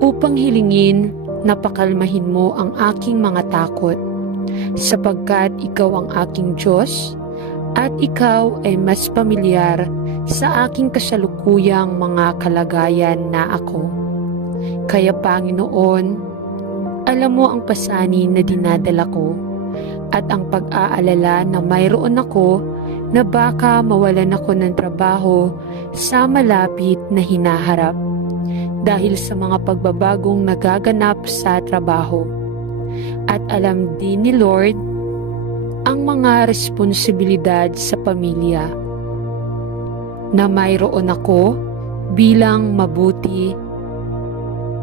upang hilingin na pakalmahin mo ang aking mga takot, sapagkat ikaw ang aking Diyos at ikaw ay mas pamilyar sa aking kasalukuyang mga kalagayan na ako. Kaya Panginoon, alam mo ang pasanin na dinadala ko at ang pag-aalala na mayroon ako na baka mawalan ako ng trabaho sa malapit na hinaharap dahil sa mga pagbabagong nagaganap sa trabaho. At alam din ni Lord ang mga responsibilidad sa pamilya na mayroon ako bilang mabuti.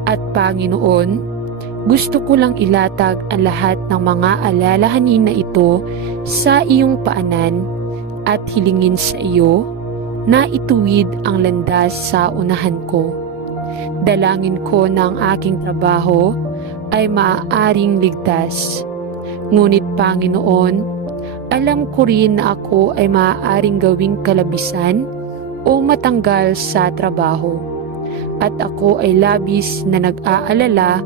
At Panginoon, gusto ko lang ilatag ang lahat ng mga alalahanin na ito sa iyong paanan at hilingin sa iyo na ituwid ang landas sa unahan ko. Dalangin ko na ang aking trabaho ay maaaring ligtas. Ngunit Panginoon, alam ko rin na ako ay maaaring gawing kalabisan o matanggal sa trabaho. At ako ay labis na nag-aalala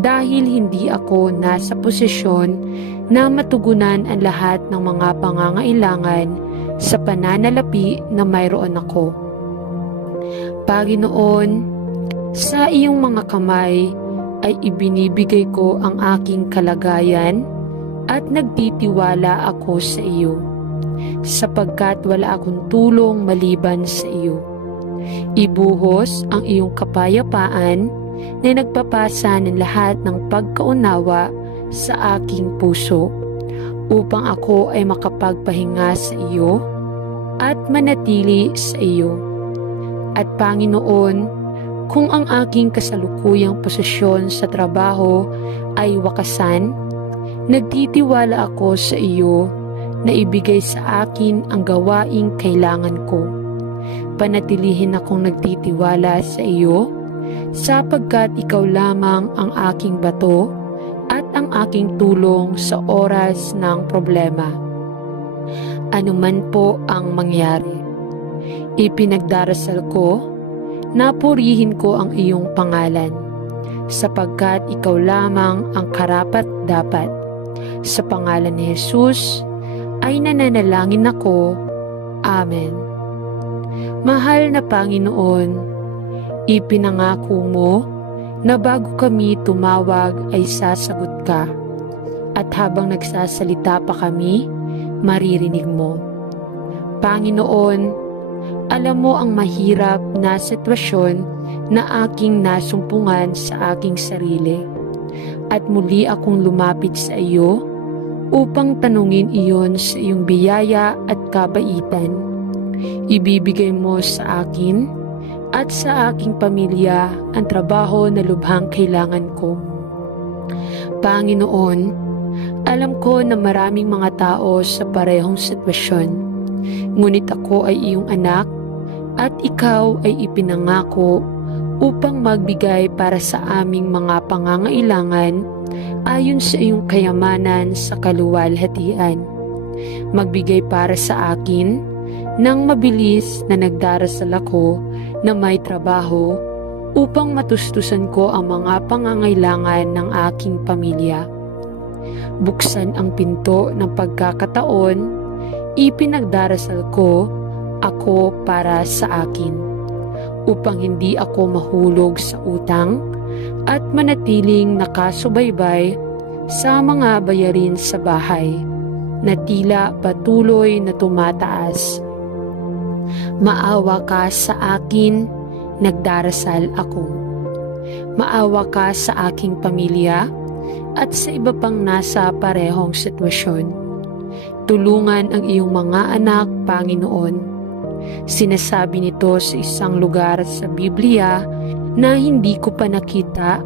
dahil hindi ako nasa posisyon na matugunan ang lahat ng mga pangangailangan sa pananalapi na mayroon ako. Panginoon, sa iyong mga kamay ay ibinibigay ko ang aking kalagayan at nagtitiwala ako sa iyo, sapagkat wala akong tulong maliban sa iyo. Ibuhos ang iyong kapayapaan na nagpapasa ng lahat ng pagkaunawa sa aking puso upang ako ay makapagpahinga sa iyo at manatili sa iyo. At Panginoon, kung ang aking kasalukuyang posisyon sa trabaho ay wakasan, nagtitiwala ako sa iyo na ibigay sa akin ang gawaing kailangan ko. Panatilihin akong nagtitiwala sa iyo, sapagkat ikaw lamang ang aking bato at ang aking tulong sa oras ng problema. Ano man po ang mangyari, ipinagdarasal ko na purihin ko ang iyong pangalan, sapagkat ikaw lamang ang karapat-dapat. Sa pangalan ni Jesus ay nananalangin ako. Amen. Mahal na Panginoon, ipinangako mo na bago kami tumawag ay sasagot ka, at habang nagsasalita pa kami, maririnig mo. Panginoon, alam mo ang mahirap na sitwasyon na aking nasumpungan sa aking sarili, at muli akong lumapit sa iyo upang tanungin iyon sa iyong biyaya at kabaitan. Ibibigay mo sa akin at sa aking pamilya ang trabaho na lubhang kailangan ko. Panginoon, alam ko na maraming mga tao sa parehong sitwasyon, ngunit ako ay iyong anak at ikaw ay ipinangako upang magbigay para sa aming mga pangangailangan ayon sa iyong kayamanan sa kaluwalhatian. Magbigay para sa akin nang mabilis na nagdarasal ako na may trabaho upang matustusan ko ang mga pangangailangan ng aking pamilya. Buksan ang pinto ng pagkakataon, ipinagdarasal ko ako para sa akin, upang hindi ako mahulog sa utang at manatiling nakasubaybay sa mga bayarin sa bahay na tila patuloy na tumataas. Maawa ka sa akin, nagdarasal ako. Maawa ka sa aking pamilya at sa iba pang nasa parehong sitwasyon. Tulungan ang iyong mga anak, Panginoon. Sinasabi nito sa isang lugar sa Biblia na hindi ko pa nakita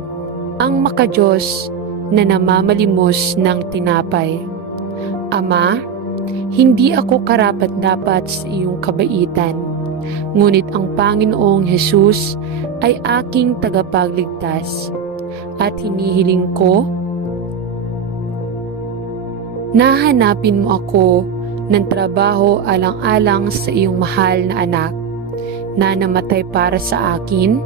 ang makadiyos na namamalimos ng tinapay. Ama, hindi ako karapat-dapat sa iyong kabaitan, ngunit ang Panginoong Hesus ay aking tagapagligtas, at hinihiling ko na hanapin mo ako ng trabaho alang-alang sa iyong mahal na anak na namatay para sa akin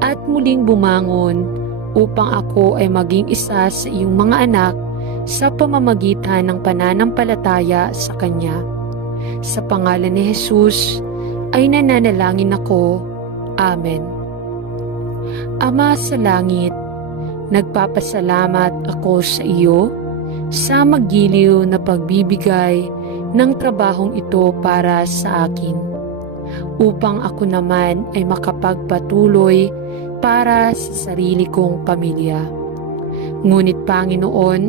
at muling bumangon upang ako ay maging isa sa iyong mga anak sa pamamagitan ng pananampalataya sa Kanya. Sa pangalan ni Jesus ay nananalangin ako. Amen. Ama sa langit, nagpapasalamat ako sa iyo sa magiliw na pagbibigay ng trabahong ito para sa akin, upang ako naman ay makapagpatuloy para sa sarili kong pamilya. Ngunit Panginoon,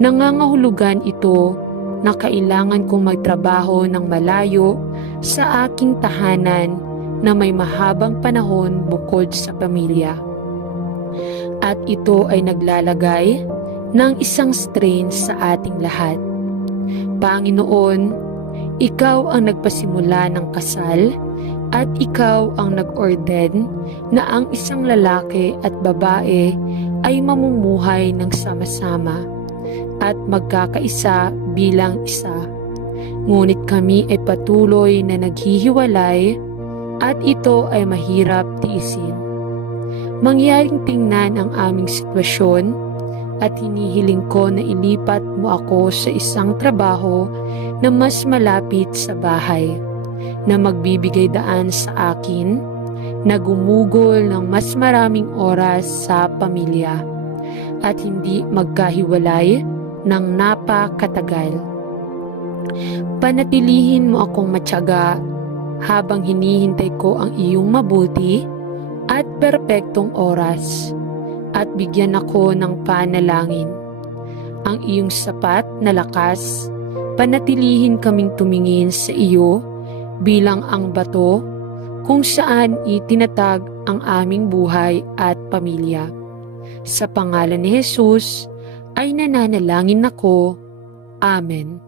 nangangahulugan ito na kailangan kong magtrabaho ng malayo sa aking tahanan na may mahabang panahon bukod sa pamilya. At ito ay naglalagay ng isang strain sa ating lahat. Panginoon, ikaw ang nagpasimula ng kasal at ikaw ang nag-orden na ang isang lalaki at babae ay mamumuhay ng sama-sama at magkakaisa bilang isa. Ngunit kami ay patuloy na naghihiwalay at ito ay mahirap tiisin. Mangyaring tingnan ang aming sitwasyon at hinihiling ko na ilipat mo ako sa isang trabaho na mas malapit sa bahay, na magbibigay daan sa akin, na gumugol ng mas maraming oras sa pamilya at hindi magkahiwalay ng napakatagal. Panatilihin mo akong matyaga habang hinihintay ko ang iyong mabuti at perpektong oras, at bigyan ako ng panalangin. Ang iyong sapat na lakas, panatilihin kaming tumingin sa iyo bilang ang bato kung saan itinatag ang aming buhay at pamilya. Sa pangalan ni Jesus ay nananalangin ako. Amen.